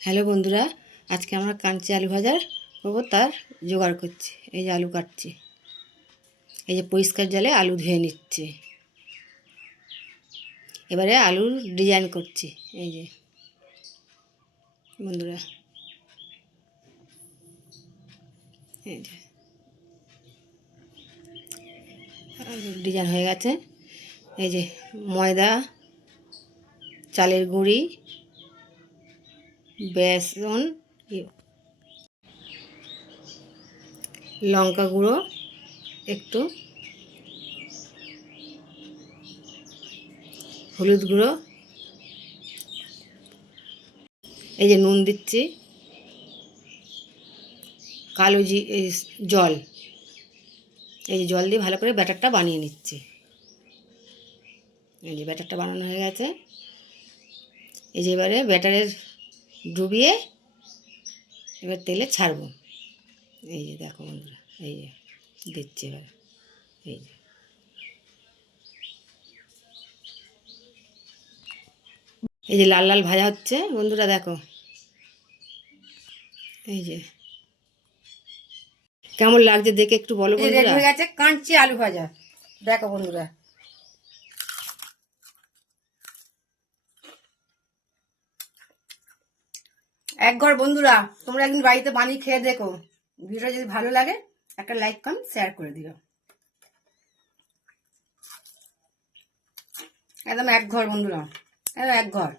Hello বন্ধুরা, আজকে আমরা কাঞ্চি আলু ভাজা করবো, তার জোগাড় করছি। এই যে আলু কাটছি, এই যে পরিষ্কার জলে আলু ধুয়ে নিচ্ছি। এবারে আলুর ডিজাইন করছি। এই যে বন্ধুরা, এই যে আলুর ডিজাইন হয়ে গেছে। এই যে ময়দা, চালের গুঁড়ি, বেসন, লঙ্কা গুঁড়ো একটু, হলুদ গুঁড়ো, এই যে নুন দিচ্ছি, কালো জল, এই যে জল দিয়ে ভালো করে ব্যাটারটা বানিয়ে নিচ্ছি। এই যে ব্যাটারটা বানানো হয়ে গেছে। এই যে এবারে ব্যাটারের ডুবিয়ে এবার তেলে ছাড়বো। এই যে দেখো বন্ধুরা, এই যে দিচ্ছি এবার। এই যে এই যে লাল লাল ভাজা হচ্ছে বন্ধুরা, দেখো। এই যে কেমন লাগছে দেখে একটু বলো বন্ধুরা। রেডি হয়ে গেছে কাঞ্চি আলু ভাজা, দেখো বন্ধুরা। একঘর বন্ধুরা, তোমরা একদিন বাড়িতে বানিয়ে খেয়ে দেখো। ভিডিওটা যদি ভালো লাগে একটা লাইক কমেন্ট শেয়ার করে দিও। একদম একঘর বন্ধুরা, একদম একঘর।